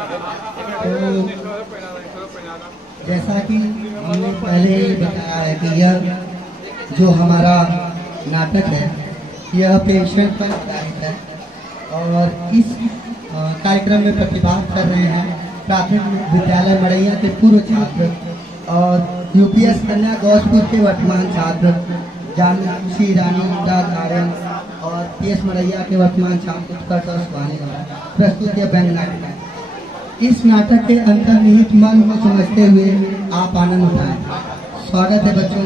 तो जैसा कि हमने पहले ही बताया है कि यह जो हमारा नाटक है यह पेशेंट पर आधारित है और इस कार्यक्रम में प्रतिभाग कर रहे हैं प्राथमिक विद्यालय मड़ैया के पूर्व छात्र और यूपीएस कन्या गौसपुर के वर्तमान छात्र जानसी रानी आर्यन और पीएस मड़ैया के वर्तमान छात्र उत्कर्ष और सुहानी प्रस्तुत यह व्यंग नाटक है। इस नाटक के अंतर्निहित मन को समझते हुए आप आनंद उठाएं। स्वागत है बच्चों।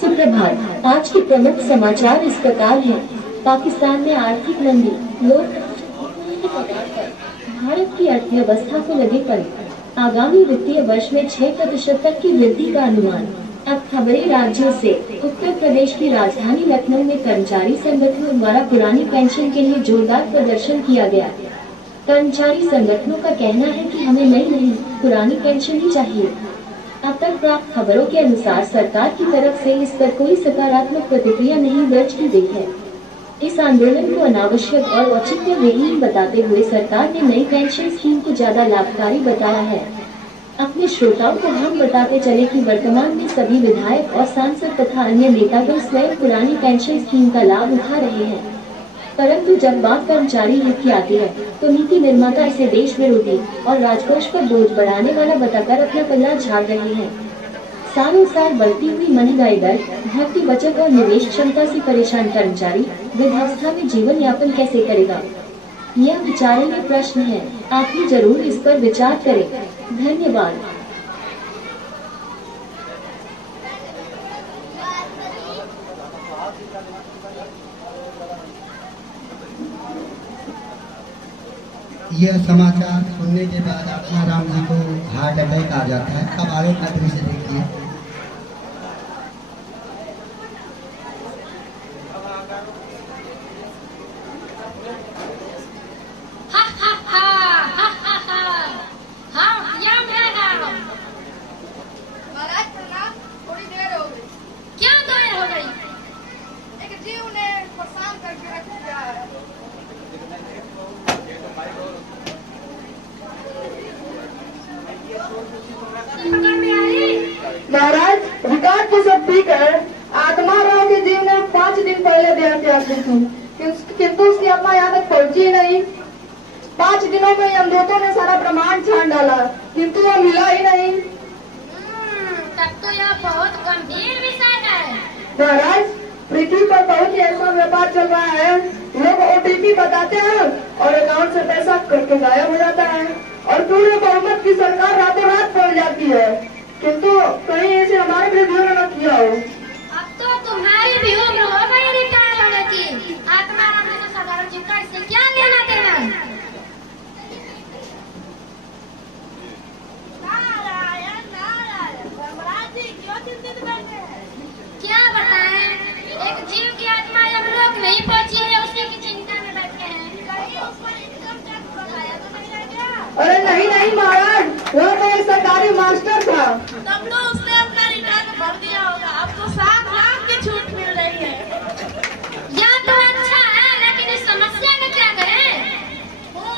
सुप्रभात। आज के प्रमुख समाचार इस प्रकार हैं। पाकिस्तान में आर्थिक मंदी, भारत की अर्थव्यवस्था को लगे पड़े। आगामी वित्तीय वर्ष में 6% तक की वृद्धि का अनुमान। अब खबरें राज्यों से। उत्तर प्रदेश की राजधानी लखनऊ में कर्मचारी संगठनों द्वारा पुरानी पेंशन के लिए जोरदार प्रदर्शन किया गया। कर्मचारी संगठनों का कहना है कि हमें नई नहीं पुरानी पेंशन ही चाहिए। अब तक प्राप्त खबरों के अनुसार सरकार की तरफ से इस पर कोई सकारात्मक प्रतिक्रिया नहीं दर्ज की गई है। इस आंदोलन को अनावश्यक और औचित्यविहीन बताते हुए सरकार ने नई पेंशन स्कीम को ज्यादा लाभकारी बताया है। अपने श्रोताओं को हम बताते चले कि वर्तमान में सभी विधायक और सांसद तथा अन्य नेतागण स्वयं पुरानी पेंशन स्कीम का लाभ उठा रहे हैं, परंतु जब बात कर्मचारी हित की आती है तो नीति निर्माता इसे देश विरोधी और राजकोष पर बोझ बढ़ाने वाला बताकर अपना पल्ला झाड़ रहे हैं। सालों साल बढ़ती हुई महंगाई दर, घटती बचत और निवेश क्षमता से परेशान कर्मचारी वृद्धावस्था में जीवन यापन कैसे करेगा? यह विचारणीय प्रश्न है। आप भी जरूर इस पर विचार करें। धन्यवाद। यह समाचार सुनने के बाद आत्माराम जी को हार्ट अटैक आ जाता है। अब आगे का दृश्य देखिए। महाराज, रिकॉर्ड तो सब ठीक है। आत्मा राव के जीव ने 5 दिन पहले देह त्याग दी थी, किंतु उसकी अम्मा यहाँ तक पहुंची ही नहीं। 5 दिनों में यमदूतों ने सारा ब्रह्मांड छान डाला, किंतु वो मिला ही नहीं। तब तो यह बहुत गंभीर विषय है। महाराज, पृथ्वी पर बहुत ही ऐसा व्यापार चल रहा है। लोग ओटीपी बताते हैं और अकाउंट से पैसा करके गायब हो जाता है और पूरे बहुमत की सरकार रातों रात पड़ जाती है, किंतु कहीं ऐसे हमारे विरोधियों ने न किया हो। अब तो तुम्हारी भी उम्र हो गई रिटायर होने की। आत्माराम ने तो साधारण जीविका इससे क्या लेना देना? नारायण नारायण, धर्मराज जी क्यों चिंतित बैठे हैं? क्या बताएं, एक जीव की आत्मा यमलोक नहीं पहुंची है, उसी की चिंता में बैठे हैं। कहीं उस पर इनकम टैक्स बढ़ाया तो नहीं रह गया? अरे नहीं नहीं महाराज, वो तो एक सरकारी मास्टर था। तब तो उसने अपना रिटर्न भर दिया होगा। अब तो 7 लाख की छूट मिल रही है। यह तो अच्छा है, लेकिन इस समस्या में क्या करें?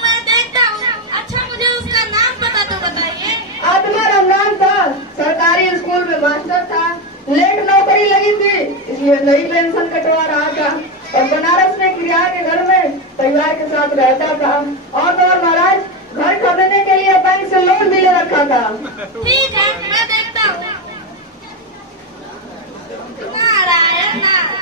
मैं देखता हूँ। अच्छा, मुझे उसका नाम पता तो बताइए। आत्माराम नाम था, सरकारी स्कूल में मास्टर था। लेट नौकरी लगी थी, इसलिए नई पेंशन कटवा रहा था और बनारस में किराया के घर में परिवार के साथ रहता था। और तो और महाराज, घर खरीदने के लिए बैंक से लोन भी ले रखा था। ठीक है, मैं देखता हूँ। नारायण नारायण।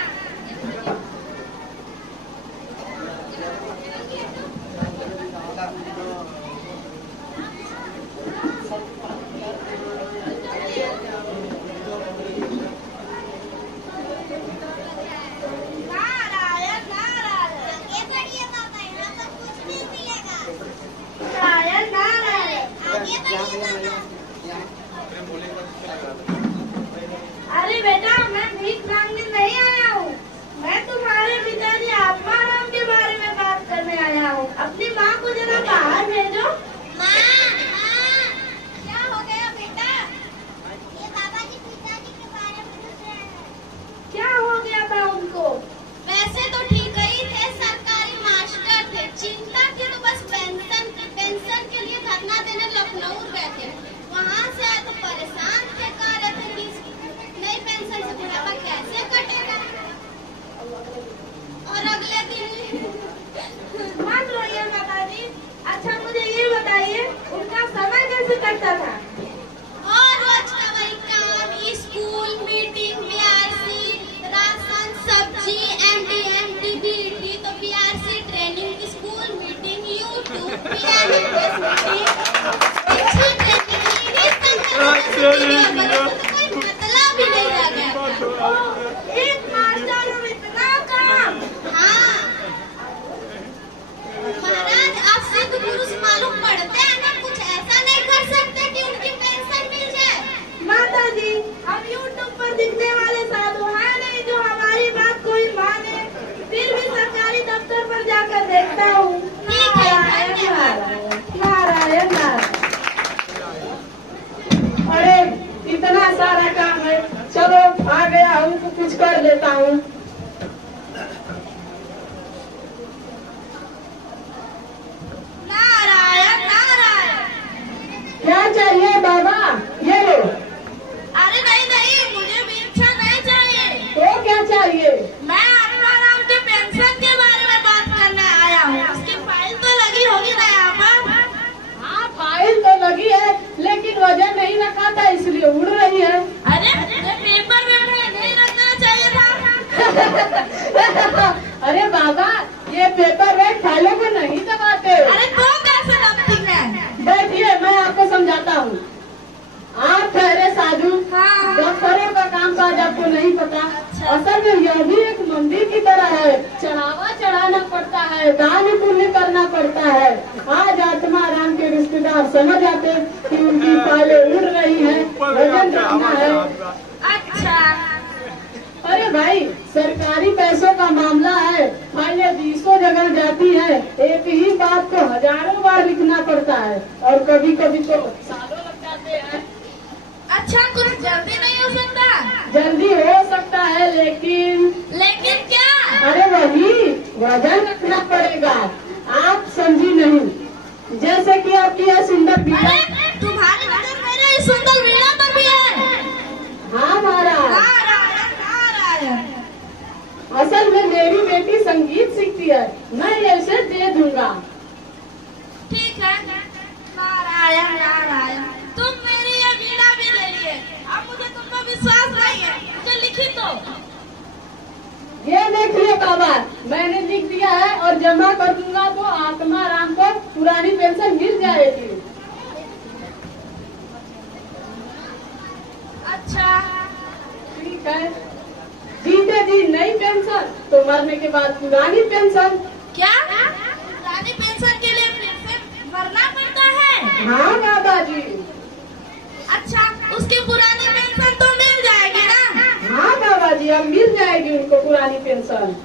अरे बेटा, मैं भीख मांगने नहीं आया हूँ। मैं तुम्हारे पिताजी आत्माराम के बारे में बात करने आया हूँ। अपनी माँ को जरा बाहर भेजो। माँ, क्या हो गया बेटा? ये बाबा जी पिताजी के बारे में पूछ रहे हैं। क्या हो गया था उनको? वैसे तो ठीक और अगले दिन मत रोइए माताजी। अच्छा मुझे ये बताइए उनका समय कैसे कटता था? और रोज का वही काम, स्कूल मीटिंग, बीआरसी, राशन, सब्जी, एमडी, बीटी, तो BRC training, school meeting, YouTube, BRC शिक्षा ट्रेनिंग, ये सब कोई मतलब ही नहीं रह गया। एक मास्टर और इतना काम। हाँ महाराज, आप सिद्ध पुरुष मालूम पड़ते हैं ना, कुछ ऐसा नहीं कर सकते कि उनकी पेंशन मिल जाए। माताजी हम यूट्यूब पर दिखने वाले साधु हैं नहीं जो हमारी बात कोई माने, फिर भी सरकारी दफ्तर पर जाकर देखता हूँ। ठीक है, नारायण नारायण नारायण नारायण। अरे इतना सारा काम है, चलो आ गया हूँ तो कुछ कर लेता हूँ। नारायण नारायण। क्या चाहिए बाबा? ये लो। अरे नहीं नहीं, मुझे भिक्षा नहीं चाहिए। तो क्या चाहिए? मैं आत्माराम के पेंशन के बारे में बात करने आया हूँ। उसकी फाइल तो लगी होगी ना यहाँ पर? हाँ फाइल तो लगी है, लेकिन वजन नहीं रखा था इसलिए उड़ रही है। अरे ये पेपर में नहीं रखना चाहिए था। अरे बाबा ये पेपर वेट फाइलों को नहीं दबाते। अरे तो कैसे दबती है? बैठिए मैं आपको समझाता हूँ। आप ठहरे साधु, हाँ। दफ्तरों का काम काज आपको नहीं पता। अच्छा। असल में यह भी एक मंदिर की तरह है, चढ़ावा चढ़ाना पड़ता है, दान पुण्य करना पड़ता है। आज आत्माराम के रिश्तेदार समझ आते कि उनकी फाइलें उड़ रही है, वजन रखना है। अच्छा अरे भाई सरकारी पैसों का मामला है, फाइलें 20 जगह जाती है, एक ही बात को हजारों बार लिखना पड़ता है और कभी कभी तो सालों लग जाते हैं। अच्छा, कुछ जल्दी नहीं हो सकता? जल्दी हो सकता है लेकिन लेकिन क्या? अरे वही वजन रखना पड़ेगा। आप समझी नहीं। जैसे कि आपकी यह सुंदर बीड़ा। अरे तुम्हारी नजर मेरे इस सुंदर वीणा पर भी है। हाँ महाराज, नारायण नारायण। असल में मेरी बेटी संगीत सीखती है, मैं ये उसे दे दूंगा। ठीक है, नारायण नारायण। तुम मेरी ये वीणा भी ले लिए। अब मुझे तुम पर विश्वास नहीं है, मुझे लिखी दो। ये देखिए बाबा, मैंने लिख दिया है और जमा कर दूंगा तो आत्माराम को पुरानी पेंशन मिल जाएगी। अच्छा ठीक है, जीते जी नई पेंशन तो मरने के बाद पुरानी पेंशन। क्या? पुरानी पेंशन के लिए फिर से मरना पड़ता है? हाँ बाबा जी। अच्छा, उसकी पुरानी पेंशन तो मिल जाएगी ना? हाँ बाबा जी, अब मिल जाएगी उनको पुरानी पेंशन।